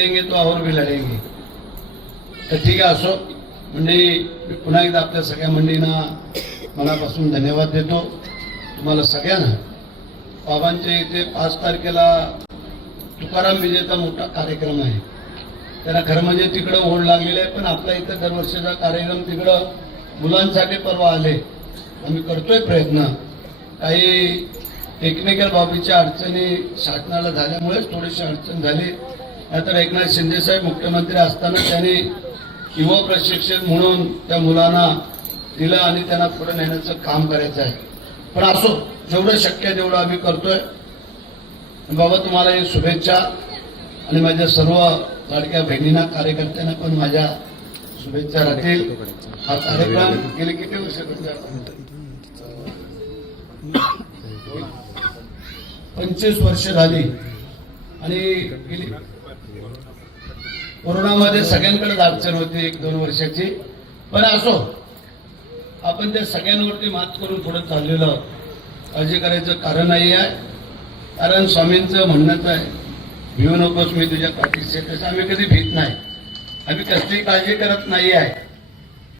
जीतेंगे तो और भी लढेंगे। तर ठीक आहे, असो मंडळी, मी पुन्हा एकदा आपल्या सगळ्या मंडळींना मनापासून धन्यवाद देतो। तुम्हाला सगळ्यांना बाबांच्या इथे 5 तारखेला तुकाराम विजेचा मोठा कार्यक्रम आहे। त्यांना खरं म्हणजे तिकडं ओढ लागलेली आहे, पण आपला इथं दरवर्षीचा कार्यक्रम तिकडं मुलांसाठी परवा आले, आम्ही करतोय प्रयत्न। काही टेक्निकल बाबीच्या अडचणी शासनाला झाल्यामुळेच थोडीशी अडचण झाली, नाहीतर एकनाथ शिंदे साहेब मुख्यमंत्री असताना त्यांनी युवा प्रशिक्षण म्हणून त्या मुलांना दिलं आणि त्यांना पुढे नेण्याचं काम करायचं आहे। पण असो, जेवढं शक्य तेवढं आम्ही करतोय। बाबा तुम्हाला ही शुभेच्छा आणि माझ्या सर्व लाडक्या बहिणींना कार्यकर्त्यांना पण माझ्या शुभेच्छा राहतील। हा कार्यक्रम गेले किती वर्ष 25 वर्ष झाली आणि गेली कोरोनामध्ये सगळ्यांकडे अडचण होती 1-2 वर्षाची, पण असो आपण त्या सगळ्यांवरती मात करून पुढे चाललेलो आहोत। काळजी करायचं कारण नाही आहे, कारण स्वामींचं म्हणणंच आहे, भिवू नकोस मी तुझ्या पाठीशी। तसं आम्ही कधी भीत नाही, आम्ही कसली काळजी करत नाही आहे।